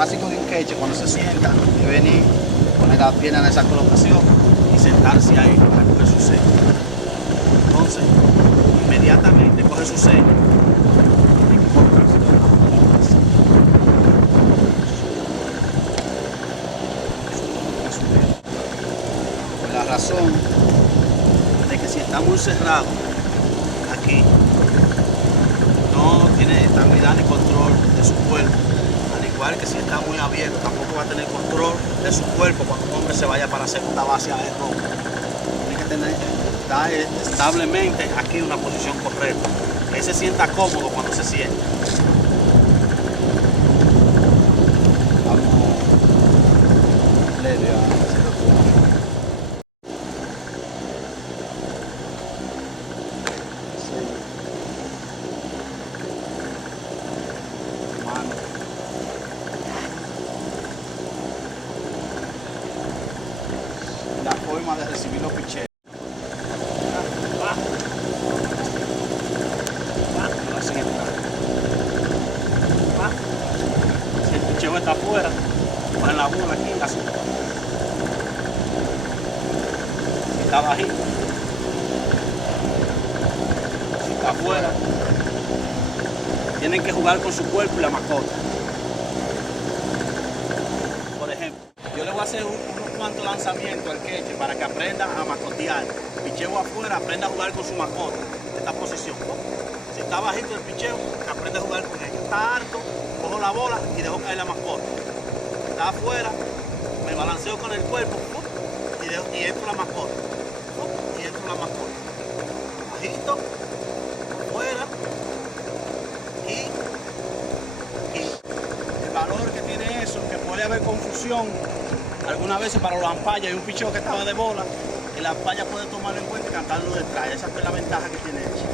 básico de un queche cuando se sienta es venir, poner la pierna en esa colocación y sentarse ahí para coger su sello. Entonces, inmediatamente coge su sello. Hay que colocarse de una manera así. Por la razón de que si está muy cerrado aquí, no tiene estabilidad ni control de su cuerpo. Al igual que si está muy abierto, tampoco va a tener control de su cuerpo cuando un hombre se vaya para segunda base a rojo. Tiene que tener, estar establemente aquí en una posición correcta. Que él se sienta cómodo cuando se sienta. Vamos leve a hacer el trabajo. La forma de recibir los picheos. Si el picheo está afuera, ponen la bola aquí, así. Si está bajito, si está afuera, tienen que jugar con su cuerpo y la mascota. Por ejemplo, yo le voy a hacer unos cuantos lanzamientos al queche para que aprenda a mascotear. Picheo afuera, aprenda a jugar con su mascota. Esta posición. Si está bajito el picheo, que aprenda a jugar con ella. Está alto, cojo la bola y dejo caer la mascota. Está afuera, me balanceo con el cuerpo y entro la mascota. Y entro la mascota. Bajito, afuera y el valor que tiene eso, que puede haber confusión algunas veces para los ampallas. Hay un picheo que estaba de bola y la ampalla puede tomarlo en cuenta y cantarlo detrás. Esa es la ventaja que tiene eso.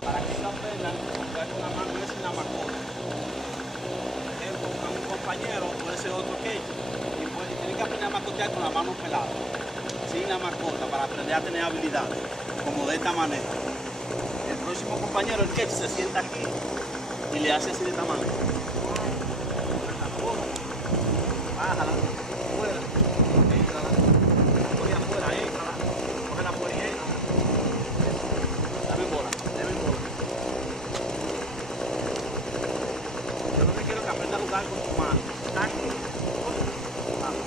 Para que se aprendan a jugar con la mano esa y la mascota. Por ejemplo, a un compañero puede ser otro queche y tiene que aprender a mascotear con la mano pelada, sin la mascota, para aprender a tener habilidades, como de esta manera. El próximo compañero, el queche, se sienta aquí y le hace así de esta manera. Bájala, fuera, éntrala, coge afuera, éntrala, coge la fuera y entra. Dame bola, dame bola. Yo lo que quiero es que aprenda a jugar con tu mano. Está aquí. Vamos.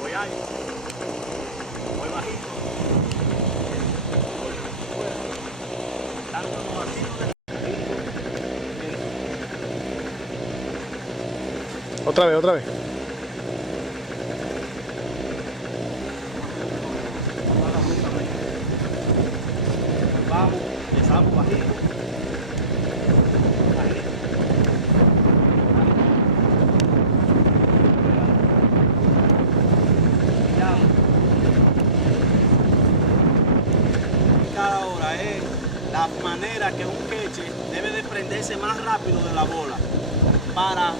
Voy ahí. Voy bajito. Fuera. Dándonos así. Otra vez, otra vez. Vamos, empezamos bajito. Bajito. Cada hora es la manera que un queche debe de prenderse más rápido de la bola para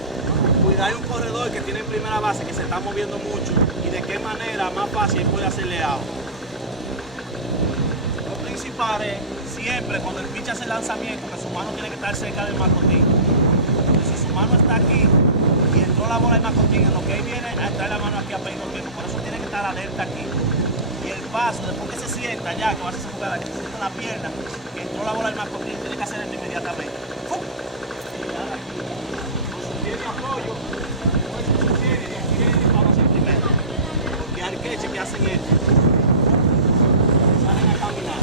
cuidar un corredor que tiene en primera base que se está moviendo mucho y de qué manera más fácil puede hacerle out. Lo principal es siempre cuando el pitcher hace el lanzamiento que su mano tiene que estar cerca del mascotín. Si su mano está aquí y entró la bola del mascotín, en lo que él viene a entrar la mano aquí a pedir tiempo, por eso tiene que estar alerta aquí. Y el paso, después que se sienta ya, que va a hacer esa jugada, que se sienta la pierna, que entró la bola del mascotín, tiene que hacerlo inmediatamente. ¡Fum! Y nada, aquí. Con su pie de apoyo, después se sostiene y aquí viene y vamos a hacer primero. Porque hay queche que hacen esto. Salen a caminar.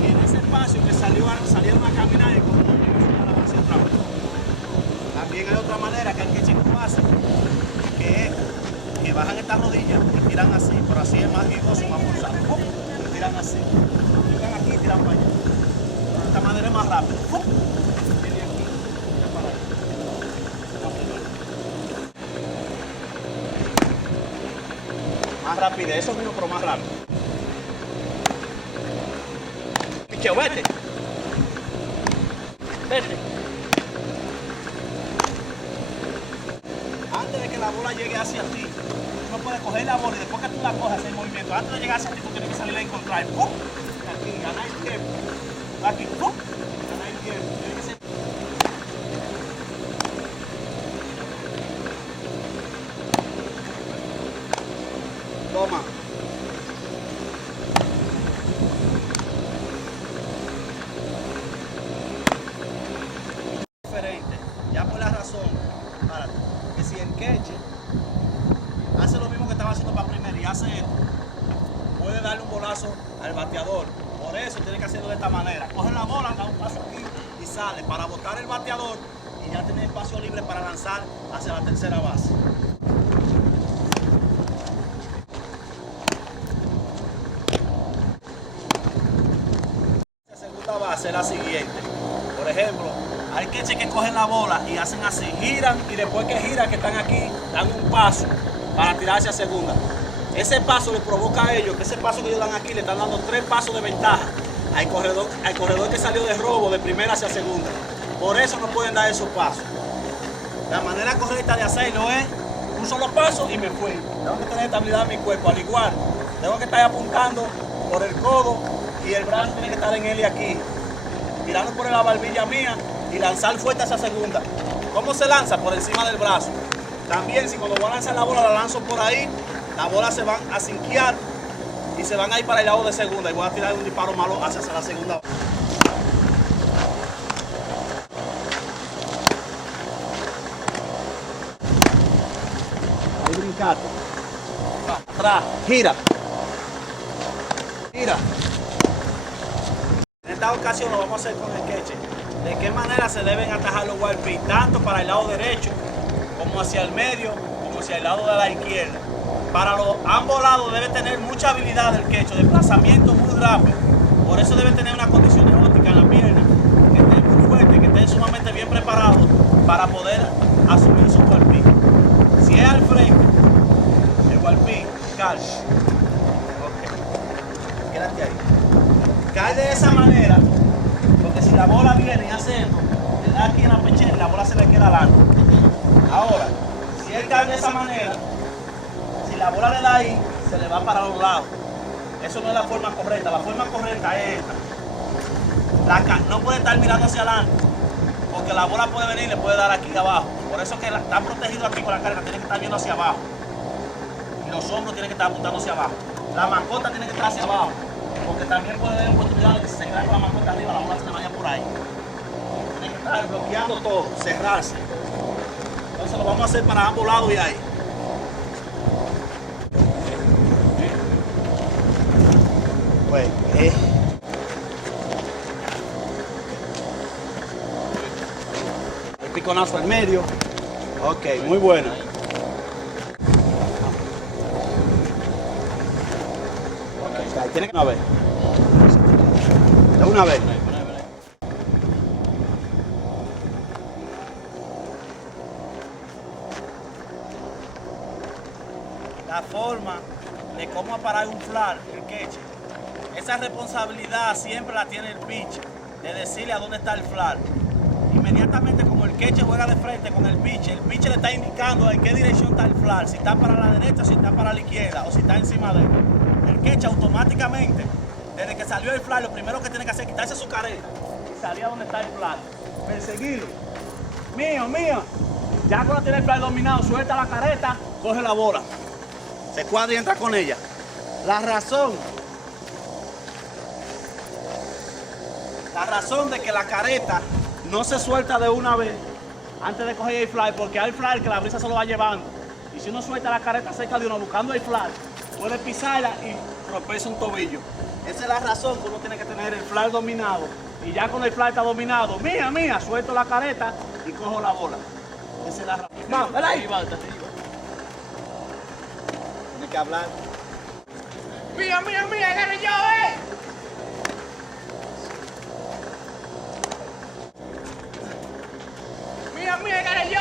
Y en ese espacio que salieron a caminar es como no llegan a la base otra vez. También hay otra manera que hay queche que pasa, que es que bajan estas rodillas y tiran así, pero así es más riesgoso, más forzado. ¡Pum! Y tiran así. Llegan aquí y tiran para allá. De esta manera es más rápido. ¡Pum! Viene aquí y tira para allá. Más rapidez, eso mismo, pero más rápido. Picheo, vete. Vete. Antes de que la bola llegue hacia ti, tú no puedes coger la bola y después que tú la cojas hacer el movimiento. Antes de llegar hacia ti, tú tienes que salir a encontrar. ¡Pum! Aquí, ganar el tiempo. Aquí, ¡pum! Ganar el tiempo. Tiene que ser... Toma. Diferente, ya por la razón, párate, que si el queche hace lo mismo que estaba haciendo para primero y hace esto, puede darle un bolazo al bateador. Por eso tiene que hacerlo de esta manera. Coge la bola, da un paso aquí y sale para botar el bateador y ya tiene espacio libre para lanzar hacia la tercera base. La segunda base es la siguiente. Por ejemplo, hay queches que cogen la bola y hacen así, giran y después que giran, que están aquí, dan un paso para tirarse a segunda. Ese paso le provoca a ellos, que ese paso que ellos dan aquí le están dando 3 pasos de ventaja al corredor que salió de robo de primera hacia segunda. Por eso no pueden dar esos pasos. La manera correcta de hacerlo es un solo paso y me fui. Tengo que tener estabilidad en mi cuerpo, al igual. Tengo que estar apuntando por el codo y el brazo tiene que estar en él y aquí. Tirando por la barbilla mía y lanzar fuerte hacia segunda. ¿Cómo se lanza? Por encima del brazo. También si cuando voy a lanzar la bola la lanzo por ahí, las bolas se van a cinquear y se van a ir para el lado de segunda y voy a tirar un disparo malo hacia la segunda. Ahí brincaste. Atrás, gira. Gira. En esta ocasión lo vamos a hacer con el queche. De qué manera se deben atajar los wild pitch, tanto para el lado derecho como hacia el medio, como hacia el lado de la izquierda. Para los ambos lados debe tener mucha habilidad del queche, desplazamiento muy rápido. Por eso debe tener una condición óptica en la pierna, que esté muy fuerte, que esté sumamente bien preparado para poder asumir su wild pitch. Si es al frente, el wild pitch, cae. Ok. Quédate ahí. Cae de esa manera, porque si la bola viene y hace esto, le da aquí en la pechera y la bola se le queda adelante. Ahora, si él cae de esa manera, si la bola le da ahí, se le va para los lados. Eso no es la forma correcta. La forma correcta es esta. No puede estar mirando hacia adelante, porque la bola puede venir y le puede dar aquí abajo. Por eso que está protegido aquí con la carga, tiene que estar viendo hacia abajo. Y los hombros tienen que estar apuntando hacia abajo. La mascota tiene que estar hacia abajo, porque también puede haber oportunidad de que si se queda con la mascota arriba, la bola se le vaya por ahí. Tiene que estar bloqueando todo, cerrarse. Entonces lo vamos a hacer para ambos lados y ahí. Pues, el piconazo al medio. Ok, muy bueno. Ok, tiene que una vez. De una vez. La forma de cómo parar un fly, el queche. Esa responsabilidad siempre la tiene el pitcher, de decirle a dónde está el fly. Inmediatamente como el queche juega de frente con el pitcher le está indicando en qué dirección está el fly, si está para la derecha, si está para la izquierda o si está encima de él. El queche automáticamente, desde que salió el fly, lo primero que tiene que hacer es quitarse su careta y salir a donde está el fly. Perseguirlo. Mío. Ya cuando tiene el fly dominado, suelta la careta, coge la bola. Se cuadra y entra con ella. La razón de que la careta no se suelta de una vez antes de coger el fly, porque hay fly que la brisa se lo va llevando. Y si uno suelta la careta cerca de uno buscando el fly, puede pisarla y romperse un tobillo. Esa es la razón que uno tiene que tener el fly dominado. Y ya cuando el fly está dominado, mía, suelto la careta y cojo la bola. Esa es la razón. Vamos, dale ahí. Tiene que hablar. Mía, agarre yo, Mía, agarre yo,